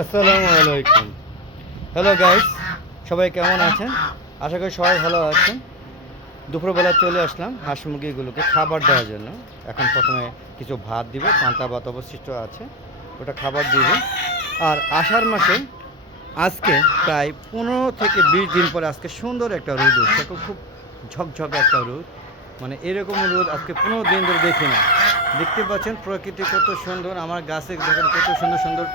আসসালামু আলাইকুম। Hello guys সবাই কেমন আছেন? আশা করি সবাই ভালো আছেন। দুপুরবেলা চলে আসলাম হাঁস মুরগিগুলোকে খাবার দেওয়ার জন্য। এখন প্রথমে কিছু ভাত দিব, পান্তা ভাত অবশিষ্ট আছে, ওটা খাবার দিব। আর আষাঢ় মাসে আজকে প্রায় পনেরো থেকে বিশ দিন পরে আজকে সুন্দর একটা রোদ উঠছে। খুব ঝকঝকে একটা রোদ। মানে এরকম রোদ আজকে পনেরো দিন ধরে দেখি না। দেখতে পাচ্ছেন প্রকৃতি কত সুন্দর, আমার গাছে দেখেন কত সুন্দর সুন্দর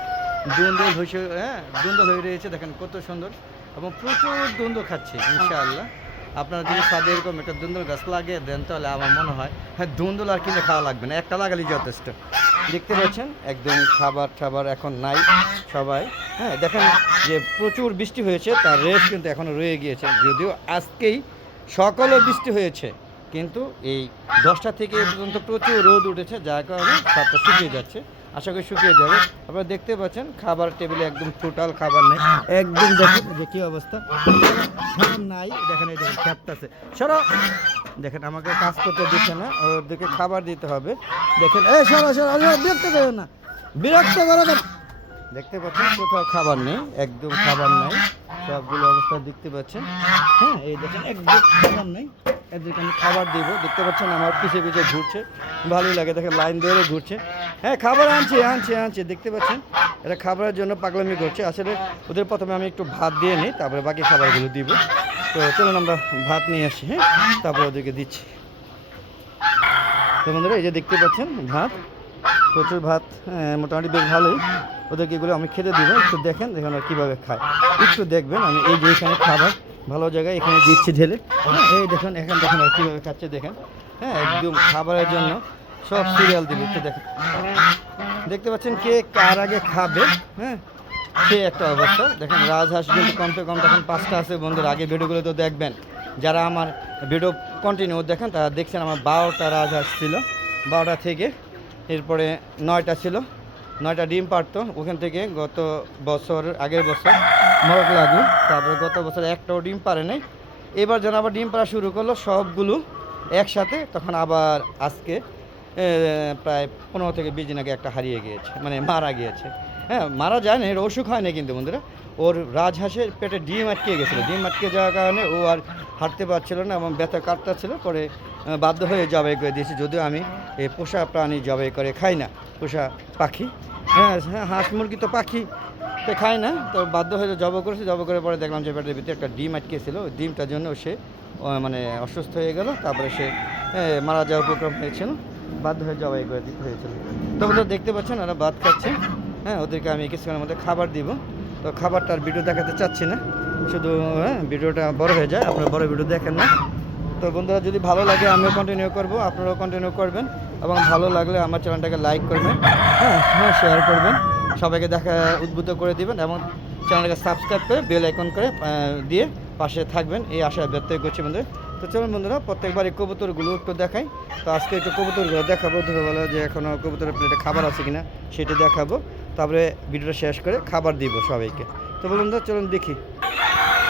দুন্দল হয়েছে হ্যাঁ দুন্দল হয়ে রয়েছে, দেখেন কত সুন্দর। এবং প্রচুর দুন্দল খাচ্ছে, ইনশাআল্লাহ। আপনারা যদি সাদে এরকম একটা দুন্দল গাছ লাগিয়ে দেন, তাহলে আমার মনে হয় হ্যাঁ দুন্দল আর কিনে খাওয়া লাগবে না, একটা লাগালেই যথেষ্ট। দেখতে পাচ্ছেন? একদম খাবার টাবার এখন নাই সবাই। হ্যাঁ দেখেন যে প্রচুর বৃষ্টি হয়েছে, তার রেস কিন্তু এখনও রয়ে গিয়েছে। যদিও আজকেই সকালে বৃষ্টি হয়েছে, কিন্তু এই দশটা থেকে পর্যন্ত প্রচুর রোদ উঠেছে, যার কারণে সাপটা শুকিয়ে যাচ্ছে। আশা করি শুকিয়ে যাবে। আপনারা দেখতে পাচ্ছেন খাবার টেবিলে একদম টোটাল খাবার নেই। একদম দেখেন যে কী অবস্থা। নাই দেখেন এই দেখেন খ্যাপটাছে সরো। দেখেন আমাকে কাজ করতে দিচ্ছে না ওদেরকে খাবার দিতে হবে। দেখেন এই সরো সরো সরো, বিরক্ত করো না। বিরক্ত করো দেখতে পাচ্ছেন কোথাও খাবার নেই একদম খাবার নাই। সবগুলো অবস্থা দেখতে পাচ্ছেন। হ্যাঁ এই দেখেন একদম খাবার নেই। এদেরকে আমি খাবার দিব। দেখতে পাচ্ছেন আমার পিছে পিছে ঘুরছে। ভালোই লাগে দেখেন লাইন ধরে ঘুরছে। হ্যাঁ খাবার আনছি আনছি আনছি দেখতে পাচ্ছেন? এটা খাবারের জন্য পাগলামি করছে। আসলে ওদের প্রথমে আমি একটু ভাত দিয়ে নিই তারপরে বাকি খাবারগুলো দিব। তো চলুন আমরা ভাত নিয়ে আসি হ্যাঁ? তারপরে ওদেরকে দিচ্ছি। তো বন্ধুরা এই যে দেখতে পাচ্ছেন ভাত প্রচুর ভাত আহ, মোটামুটি বেশ ভালোই। ওদেরকে এগুলো আমি খেতে দিব একটু দেখেন দেখেন ওরা কীভাবে খায়। একটু দেখবেন আমি এই যে এখানে খাবার ভালো জায়গায় এখানে দিচ্ছি ঢেলে। হ্যাঁ, এই দেখেন এখানে দেখেন ওরা কীভাবে খাচ্ছে দেখেন। হ্যাঁ একদম খাবারের জন্য সব সিরিয়াল দিবে, একটু দেখেন দেখতে পাচ্ছেন কে কার আগে খাবে হ্যাঁ? সে একটা অবস্থা। দেখেন রাজহাঁস কিন্তু কমতে কম তখন পাঁচটা আছে, বন্ধুরা, আগে ভিডিওগুলো তো দেখবেন। যারা আমার ভিডিও কন্টিনিউ দেখেন, তারা দেখছেন আমার বারোটা রাজহাঁস ছিল বারোটা থেকে এরপরে নয়টা ছিল। নয়টা ডিম পারতো ওখান থেকে গত বছর, আগের বছর মরক লাগল তারপরে গত বছর একটাও ডিম পারে নাই। এবার যেন আবার ডিম পাড়া শুরু করল, সবগুলো একসাথে, তখন আবার আজকে প্রায় পনেরো থেকে বিশ দিন আগে একটা হারিয়ে গিয়েছে মানে মারা গিয়েছে। হ্যাঁ মারা যায় না, এর অসুখ হয় না কিন্তু বন্ধুরা। ওর রাজহাঁসের পেটে ডিম আটকে গেছিল। ডিম আটকে যাওয়ার কারণে ও আর হাঁটতে পারছিল না এবং ব্যথা কাটটা ছিল পরে বাধ্য হয়ে জবাই করে দিয়েছি। যদিও আমি এই পোষা প্রাণী জবাই করে খাই না, পোষা পাখি। হ্যাঁ হ্যাঁ হাঁস মুরগি তো পাখি, তো খায় না। তো বাধ্য হয়ে জব করেছি। জব করে পরে দেখলাম যে পেটের ভিতরে একটা ডিম আটকে ছিল। ওই ডিমটার জন্য সে মানে অসুস্থ হয়ে গেল। তারপরে সে মারা যাওয়ার উপক্রম হয়েছিল। বাধ্য হয়ে জবাই করে দিতে হয়েছিল তো ওরা দেখতে পাচ্ছেন ওরা ভাত খাচ্ছে। হ্যাঁ ওদেরকে আমি কিছুক্ষণের মধ্যে খাবার দিব। তো খাবারটার ভিডিও দেখাতে চাচ্ছি না। শুধু হ্যাঁ ভিডিওটা বড় হয়ে যায়, আপনারা বড় ভিডিও দেখেন না। তো বন্ধুরা, যদি ভালো লাগে, আমিও কন্টিনিউ করব, আপনারাও কন্টিনিউ করবেন। এবং ভালো লাগলে আমার চ্যানেলটাকে লাইক করবেন হ্যাঁ হ্যাঁ শেয়ার করবেন। সবাইকে দেখা উদ্বুদ্ধ করে দিবেন এবং চ্যানেলটাকে সাবস্ক্রাইব করে বেল আইকন করে দিয়ে পাশে থাকবেন, এই আশায় ব্যক্ত করছি বন্ধু তো চলুন বন্ধুরা প্রত্যেকবার এই কবুতরগুলো একটু দেখাই। তো আজকে একটু কবুতরগুলো দেখাবো দুপুরবেলা যে এখনও কবুতরের প্লেটে খাবার আছে কিনা, সেটা দেখাবো। তারপরে ভিডিওটা শেষ করে খাবার দিব সবাইকে। তো বলুন চলুন দেখি।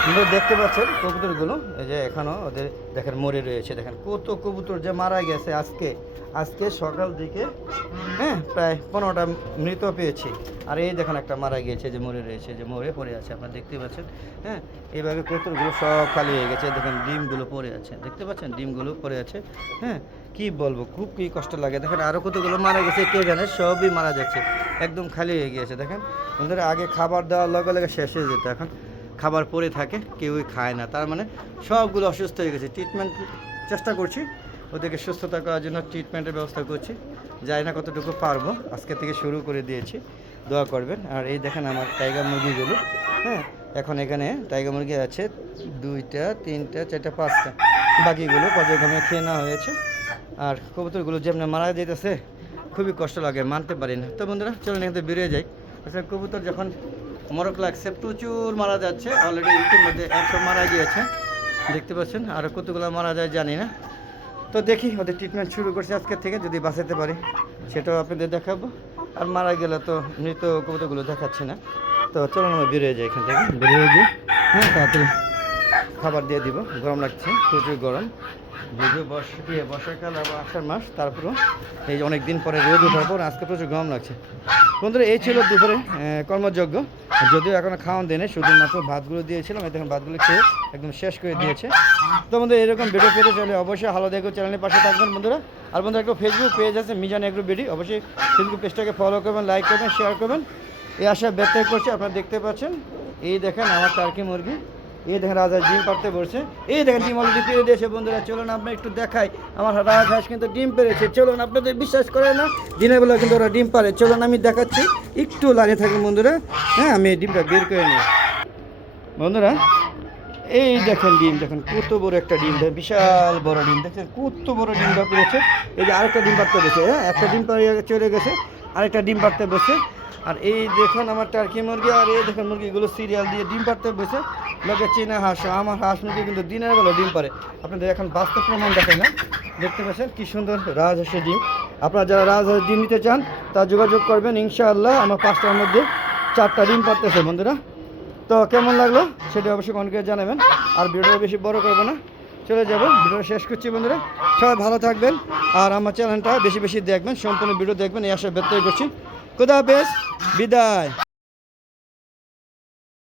আপনারা দেখতে পাচ্ছেন কবুতরগুলো, এই যে এখনও ওদের দেখেন মরে রয়েছে। দেখেন কত কবুতর যে মারা গেছে আজকে। আজকে সকাল দিকে হ্যাঁ প্রায় পনেরোটা মৃত পেয়েছি। আর এই দেখেন একটা মারা গিয়েছে, যে মরে রয়েছে, যে মরে পড়ে আছে, আপনারা দেখতে পাচ্ছেন হ্যাঁ। এইভাবে কবুতরগুলো সব খালি হয়ে গেছে। দেখেন ডিমগুলো পড়ে আছে, দেখতে পাচ্ছেন? ডিমগুলো পড়ে আছে হ্যাঁ। কি বলব, খুব কি কষ্ট লাগে। দেখেন আরও কতগুলো মারা গেছে, কে জানে? সবই মারা যাচ্ছে, একদম খালি হয়ে গিয়েছে, দেখেন। ওদের আগে খাবার দেওয়ার লগে লগে শেষ হয়ে যেত এখন। খাবার পরে থাকে, কেউই খায় না। তার মানে সবগুলো অসুস্থ হয়ে গেছে। ট্রিটমেন্ট চেষ্টা করছি। ওদেরকে সুস্থতা করার জন্য ট্রিটমেন্টের ব্যবস্থা করছি। যাই না কতটুকু পারব। আজকে থেকে শুরু করে দিয়েছি। দোয়া করবেন। আর এই দেখেন আমার টাইগার মুরগিগুলো। হ্যাঁ এখন এখানে টাইগার মুরগি আছে দুইটা, তিনটা, চারটা, পাঁচটা। বাকিগুলো পর্যায়ক্রমে খেয়ে নেওয়া হয়েছে। আর কবুতরগুলো যেমন মারা যেতেছে, খুবই কষ্ট লাগে, মানতে পারি না। তো বন্ধুরা, চলুন এখান থেকে বেরিয়ে যাই। আসলে কবুতর যখন মরক লাগছে, প্রচুর মারা যাচ্ছে। অলরেডি ইতিমধ্যে একশো মারা গিয়েছে। দেখতে পাচ্ছেন, আর কতগুলো মারা যায় জানি না। তো দেখি, ওদের ট্রিটমেন্ট শুরু করছি আজকের থেকে, যদি বাঁচাতে পারি। সেটাও আপনাদের দেখাবো। আর মারা গেলে তো মৃত কবুতরগুলো দেখাচ্ছে না। তো চলুন, আমরা বেরিয়ে যাই এখান থেকে। বেরিয়ে গিয়ে হ্যাঁ তাড়াতাড়ি খাবার দিয়ে দিব। গরম লাগছে, প্রচুর গরম। যদিও বর্ষা ইয়ে বর্ষাকাল আবার আষাঢ় মাস, তারপরও এই যে অনেক দিন পরে রোদ ওঠার পর আজকে প্রচুর গরম লাগছে। বন্ধুরা, এই ছিল দুপুরে কর্মযজ্ঞ। যদিও এখনও খাওয়ান দেনে শুধুমাত্র ভাতগুলো দিয়েছিলাম এই ভাতগুলো খেয়ে একদম শেষ করে দিয়েছে। তো বন্ধুরা, এরকম ভিডিও পেতে চাইলে অবশ্যই হালো দেখো চ্যানেলের পাশে থাকবেন বন্ধুরা। আর বন্ধুরা, একটা ফেসবুক পেজ আছে মিজান এগ্রো বিডি অবশ্যই ফেসবুক পেজটাকে ফলো করবেন লাইক করবেন শেয়ার করবেন। এই আশা ব্যক্ত করছি আপনারা দেখতে পাচ্ছেন। এই দেখেন আমার টার্কি মুরগি। এই দেখেন রাজা ডিম পাড়তে বসছে। এই দেখেন ডিম অলরেডি পেরে দিয়েছে বন্ধুরা, চলুন আপনার একটু দেখাই। আমার রাজহাঁস কিন্তু ডিম পেরেছে, চলুন আপনাদের বিশ্বাস করে না, দিনের বেলা কিন্তু ওরা ডিম পারে চলুন আমি দেখাচ্ছি, একটু লাগে থাকুন বন্ধুরা। হ্যাঁ আমি এই ডিমটা বের করে নিই। বন্ধুরা, এই দেখেন ডিম, দেখেন কত বড় একটা ডিম বিশাল বড় ডিম, দেখেন কত বড় ডিমটা পেরেছে এই যে আরেকটা ডিম পাড়তে বসে হ্যাঁ একটা ডিম পাড়ে চলে গেছে, আরেকটা ডিম পাড়তে বসে আর এই দেখুন আমার টার্কি মুরগি, আর এই দেখুন মুরগিগুলো সিরিয়াল দিয়ে ডিম পাড়তে বসে লোকে চেনা, হাঁস। আমার হাঁস মুরগি কিন্তু দিনের বেলা ডিম পারে আপনাদের এখন বাস্তব প্রমাণ দেখেন না। দেখতে পাচ্ছেন কি সুন্দর রাজহাঁসের ডিম। আপনারা যারা রাজহাঁস ডিম নিতে চান তা যোগাযোগ করবেন ইনশাআল্লাহ। আমার পাঁচটার মধ্যে চারটা ডিম পারতেছে বন্ধুরা। তো কেমন লাগল সেটা অবশ্যই করে জানাবেন। আর ভিডিওটা বেশি বড় করব না। চলে যাব। ভিডিও শেষ করছি, বন্ধুরা। সবাই ভালো থাকবেন। আর আমার চ্যানেলটা বেশি বেশি দেখবেন, সম্পূর্ণ ভিডিও দেখবেন। এই আশা ব্যক্ত করছি। খুদা হাফেজ। বিদায়।